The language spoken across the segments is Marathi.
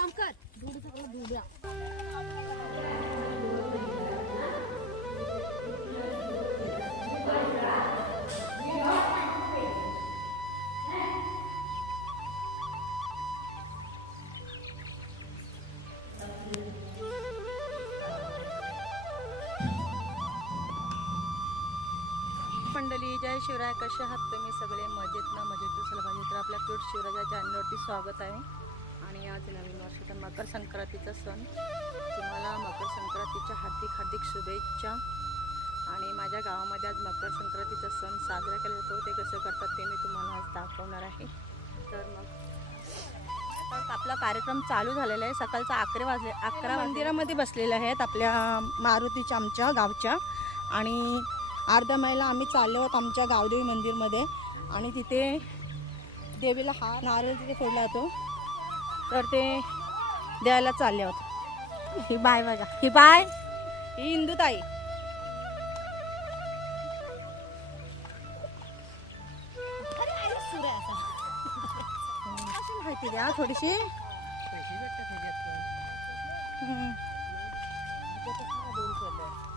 काम कर दूध मंडळी, जय शिवराय. कसे आहात तुम्ही सगळे? मजेत ना? मजेत असलं पाहिजे. तर आपल्या क्यूट शिवराया चॅनलवरती स्वागत आहे. आणि आज नवीन वर्ष, तर मकर संक्रांतीचा सण. तुम्हाला मकर संक्रांतीच्या हार्दिक हार्दिक शुभेच्छा. आणि माझ्या गावामध्ये आज मकर संक्रांतीचा सण साजरा केला जातो. ते कसं करतात ते मी तुम्हाला आज दाखवणार आहे. तर मग आता आपला कार्यक्रम चालू झालेला आहे. सकाळचा 11 मंदिरामध्ये बसलेले आहेत आपल्या मारुतीच्या, आमच्या गावच्या. आणि अर्धा मैला आम्ही चाललो आहोत आमच्या गावदेवी मंदिरमध्ये. आणि तिथे देवीला नारळ तिथे फोडला जातो, तर ते द्यायला चालले आहोत. ही बाय बघा, ही बाय, ही इंदुताई. माहिती द्या थोडीशी.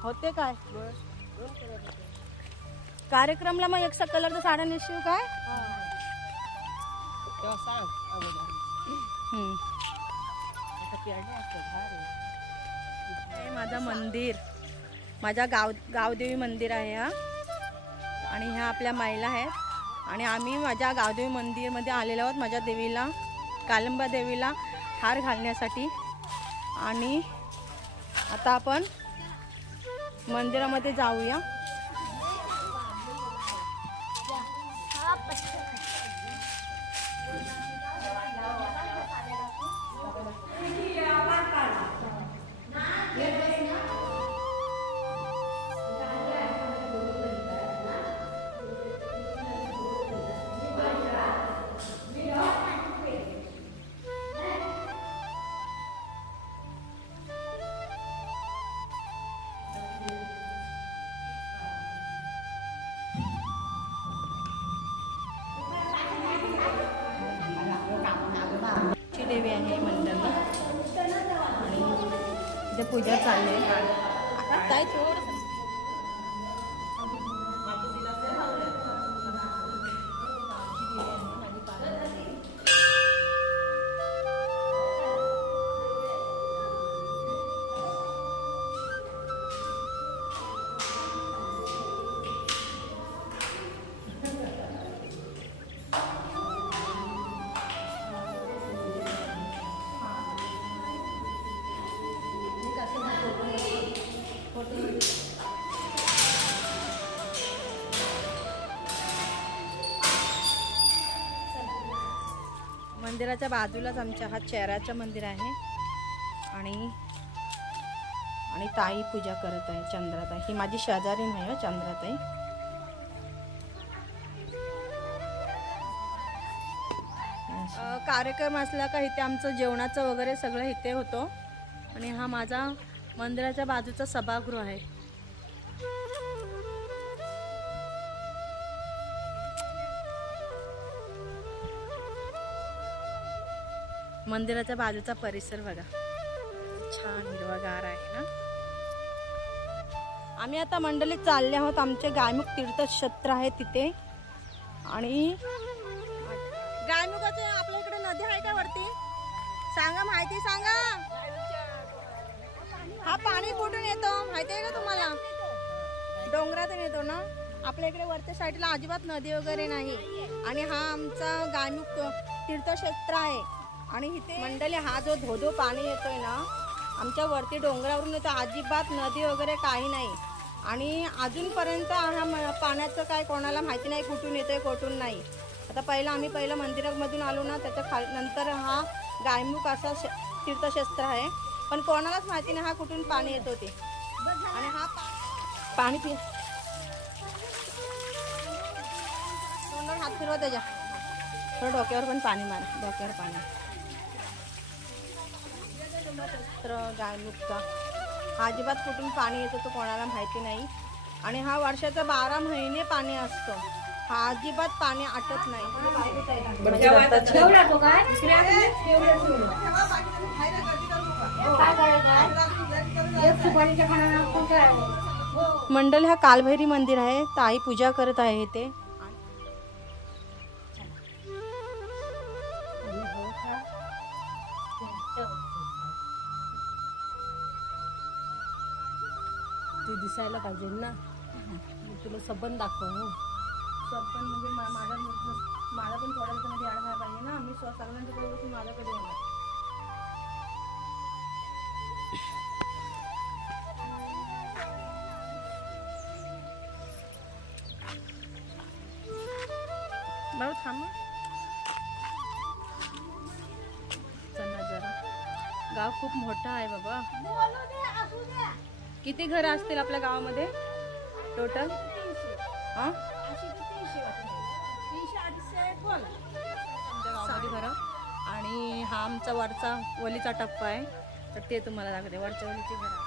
होते काय कार्यक्रमला? मग एक कलरचा साड्या नेसू काय? हे माझं मंदिर, माझ्या गावदेवी मंदिर आहे हा. आणि ह्या आपल्या महिला आहेत. आणि आम्ही माझ्या गावदेवी मंदिरमध्ये आलेलो आहोत माझ्या देवीला, कालंबा देवीला हार घालण्यासाठी. आणि आता आपण मंदिरामध्ये जाऊया. देवी आहे मंडळी. आणि इथे पूजा चालली आहे. मंदिराच्या बाजूलाच आमच्या हा चेहऱ्याचं मंदिर आहे. आणि ताई पूजा करत आहे, चंद्राताई. ही माझी शेजारी नाही हो, चंद्राताई. कार्यक्रम असला का इथे आमचं जेवणाचं वगैरे सगळं इथे होतं. आणि हा माझा मंदिराच्या बाजूचा सभागृह आहे. मंदिराच्या बाजूचा परिसर बघा, छान हिरवागार आहे ना. आम्ही आता मंडळी चालले आहोत आमचे गायमुख तीर्थक्षेत्र आहे तिथे. आणि गायमुखाचे आपल्या इकडे नदी आहे का वरती? सांगा, माहिती सांगा. हा पाणी कुठून येतो माहिती आहे का तुम्हाला? डोंगरातून येतो ना. आपल्या इकडे वरच्या साईडला अजिबात नदी वगैरे नाही. आणि हा आमचा गायमुख तीर्थक्षेत्र आहे. आणि इथे मंडळी हा जो धोधो पाणी येतोय ना, आमच्या वरती डोंगरावरून येतो. अजिबात नदी वगैरे काही नाही. आणि अजूनपर्यंत हा पाण्याचं काय कोणाला माहिती नाही, कुठून येतोय कुठून नाही. आता आम्ही मंदिरामधून आलो ना, त्याच्या नंतर हा गायमुख असा तीर्थक्षेत्र आहे. पण कोणालाच माहिती नाही हा कुठून पाणी येतो ते. आणि हा पाणी तोंडावर हात फिरवा त्याच्या, थोडं डोक्यावर पण पाणी मारा, डोक्यावर पाणी. गायमुखचा हा अजिबात कुठून पाणी येतो तो कोणाला माहिती नाही. आणि हा वर्षाचा 12 महिने पाणी असतो. हा अजिबात पाणी आटत नाही. मंडल हा कालभैरी मंदिर आहे. तर आई पूजा करत आहे इथे. ते दिसायला पाहिजे ना. तुला सबन दाखव. सबन म्हणजे मला पण थोड्या दिवसामध्ये ॲड व्हायला पाहिजे ना. मी सगळ्यांच्याकडे बसून माझ्याकडे येणार. भाऊ थांब. चला जरा. गाव खूप मोठं आहे बाबा. किती घरं असतील आपल्या गावामध्ये टोटल? हां गावामध्ये घरं. आणि हा आमचा वरचा वलीचा टप्पा आहे. तर ते तुम्हाला दाखवते वरच्या वलीची घरं.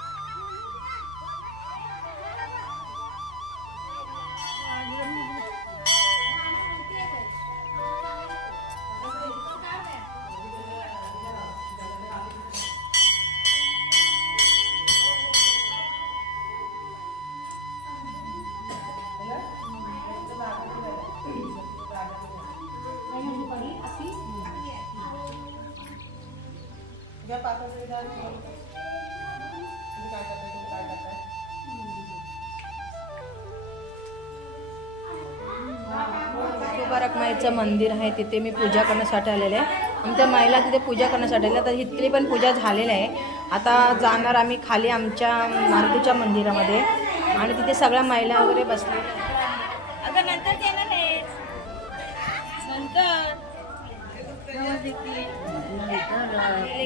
रखमाईचं मंदिर आहे. तिथे मी पूजा करण्यासाठी आलेले आहे. आमच्या महिला तिथे पूजा करण्यासाठी आल्या. तर इथली पण पूजा झालेली आहे. आता जाणार आम्ही खाली आमच्या मारुतीच्या मंदिरामध्ये. आणि तिथे सगळ्या महिला वगैरे बसलेल्या.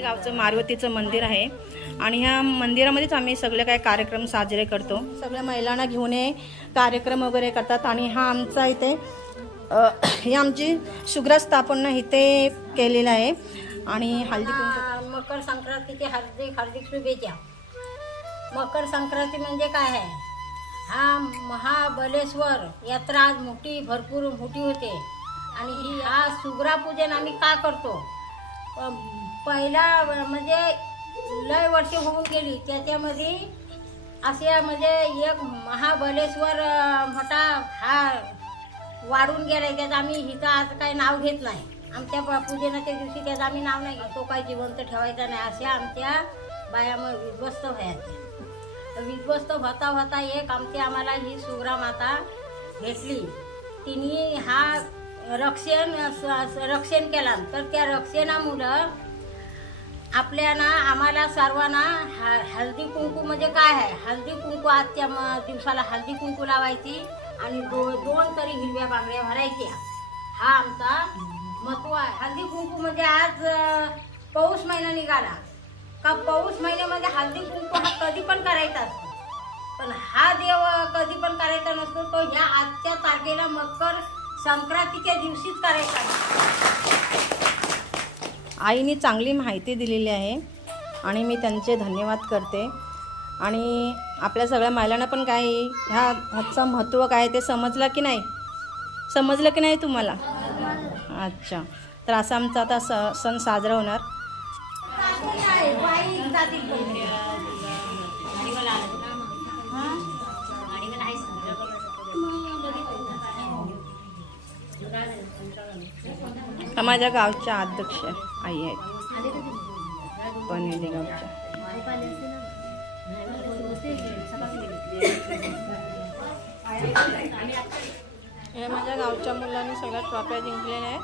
गावचं मारुतीचं मंदिर आहे. आणि ह्या मंदिरामध्येच आम्ही सगळे काही कार्यक्रम साजरे करतो. सगळ्या महिलांना घेऊन हे कार्यक्रम वगैरे करतात. आणि हा आमचा इथे ही आमची सुग्रा स्थापना इथे केलेलं आहे. आणि हळदी कुंकू. मकर संक्रांतीची हार्दिक हार्दिक शुभेच्छा. मकर संक्रांती म्हणजे काय आहे? हा महाबलेश्वर यात्रा आज भरपूर मोठी होते. आणि ही हा सुग्रा पूजन आम्ही का करतो? पहिला म्हणजे लय वर्ष होऊन गेली. त्याच्यामध्ये असे म्हणजे एक महाबलेश्वर मोठा हा वाढून गेलाय. त्याचं आम्ही हिचं आज काही नाव घेत नाही. आमच्या पूजनाच्या दिवशी त्याचं आम्ही नाव नाही घेतो. काही जिवंत ठेवायचा नाही. अशा आमच्या बाया मग विध्वस्त व्हायच्या. विध्वस्त होता होता एक आम्हाला ही सुग्रा माता भेटली. तिने हा रक्षण केला. तर त्या रक्षणामुळं आपल्याला आम्हाला सर्वांना हळदी कुंकू म्हणजे काय आहे? हळदी कुंकू आजच्या दिवसाला हळदी कुंकू लावायची आणि दोन तरी हिरव्या बांगड्या भरायच्या. हा आमचा महत्व आहे. हळदी कुंकू म्हणजे आज पौष महिना निघाला का पौष महिन्यामध्ये हळदी कुंकू हा कधी पण करायचा असतो. पण हा देव कधी पण करायचा नसतो. तो ह्या आजच्या तारखेला मकर संक्रांतीच्या दिवशीच करायचा. आईने चांगली माहिती दिलेली आहे आणि मी त्यांचे धन्यवाद करते. आणि आपल्या सगळ्या महिलांना पण काय ह्याचं महत्त्व काय ते समजलं की नाही? समजलं की नाही तुम्हाला? अच्छा. तर असा आमचा आता सण साजरा होणार. माझ्या गावच्या अध्यक्ष आई आहेत पनेली गावच्या. हे माझ्या गावच्या मुलांनी सगळ्या ट्रॉफ्या जिंकलेल्या आहेत.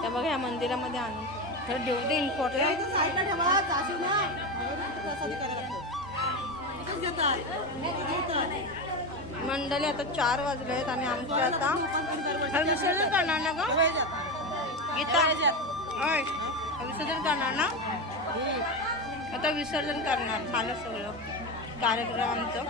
त्या बघा या मंदिरामध्ये आणून तर देऊ दे इम्पॉर्टंट. मंडळी आता 4 वाजले आहेत आणि आमच्या आता विसर्जन करणार ना ग गीता? विसर्जन करणार ना? आता विसर्जन करणार. झालं सगळं कार्यक्रम आमचं.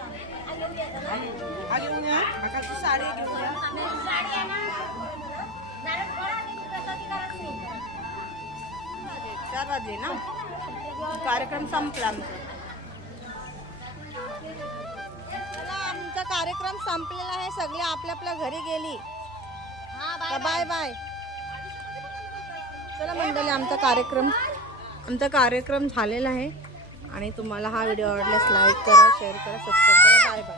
चार वाजले ना. कार्यक्रम संपला आमचा. आमचा कार्यक्रम संपलेला आहे. सगळे आपल्या आपल्या घरी गेली. Bye bye. चला मंडळी आमचा कार्यक्रम झालेला आहे. आणि तुम्हाला हा व्हिडिओ आवडल्यास लाईक करा, शेअर करा, सबस्क्राईब करा. Bye bye.